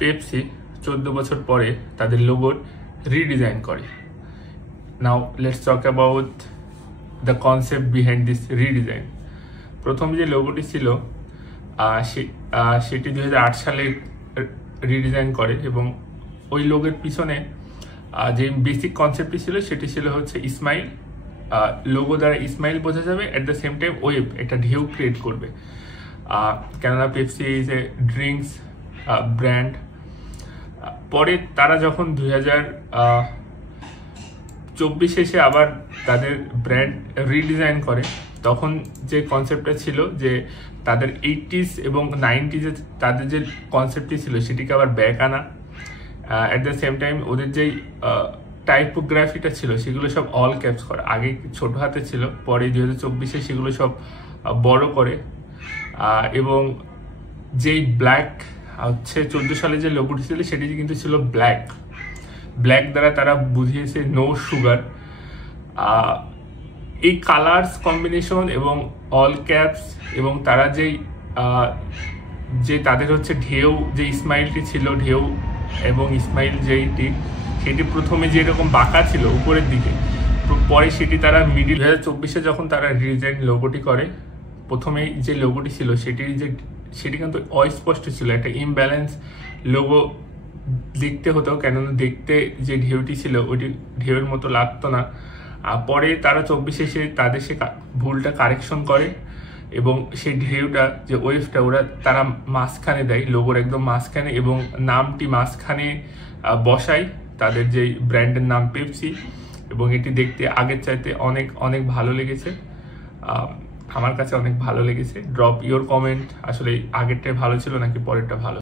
Pepsi 14 বছর পরে তাদের লোগোর রিডিজাইন করে। Now let's talk about the concept behind this redesign. প্রথম যে লোগোটি ছিল সেটি 2008 সালে রিডিজাইন করে এবং ওই লোগোর পিছনে যে বেসিক কনসেপ্টটি ছিল সেটি ছিল হচ্ছে স্মাইল। লোগো দ্বারা স্মাইল বোঝা যাবে, at the same time wave, একটা ঢেউ ক্রিয়েট করবে। কেননা Pepsi is a drinks brand. পরে তারা যখন 2024 এসে আবার তাদের ব্র্যান্ড রিডিজাইন করে, তখন যে কনসেপ্টটা ছিল যে তাদের 80s এবং 90s তাদের যে কনসেপ্টটি ছিল সেটিকে আবার ব্যাক আনা। অ্যাট দ্য সেম টাইম ওদের যেই টাইপোগ্রাফিটা ছিল সেগুলো সব অল ক্যাপস করা। আগে ছোট হাতে ছিল, পরে 2024 সেগুলো সব বড় করে। এবং যেই ব্ল্যাক হচ্ছে 14 সালে যে লোগোটি ছিল সেটি কিন্তু ছিল ব্ল্যাক দ্বারা তারা বুঝিয়েছে নো সুগার। এই কালার্স কম্বিনেশন এবং অল ক্যাপস এবং তারা যে তাদের হচ্ছে ঢেউ, যে স্মাইলটি ছিল ঢেউ এবং স্মাইল যেইটি, সেটি প্রথমে যেরকম বাঁকা ছিল উপরের দিকে, পরে সেটি তারা মিডিল 2024 যখন তারা রিডিজাইন লোগোটি করে, প্রথমেই যে লোগোটি ছিল সেটি কিন্তু অস্পষ্ট ছিল, একটা ইমব্যালেন্স লোগো দেখতে হতো, কেননা দেখতে যে ঢেউটি ছিল ওইটি ঢেউয়ের মতো লাগতো না। পরে তারা 24 এসে তাদের সে ভুলটা কারেকশন করে এবং সেই ঢেউটা যে ওয়েভটা তারা মাঝখানে দেয়, লোগোর একদম মাঝখানে, এবং নামটি মাঝখানে বসায়, তাদের যেই ব্র্যান্ডের নাম পেপসি। এবং এটি দেখতে আগের চাইতে অনেক অনেক ভালো লেগেছে, আমার কাছে অনেক ভালো লেগেছে। ড্রপ ইওর কমেন্ট, আসলে আগেরটাই ভালো ছিল নাকি পরেরটা ভালো।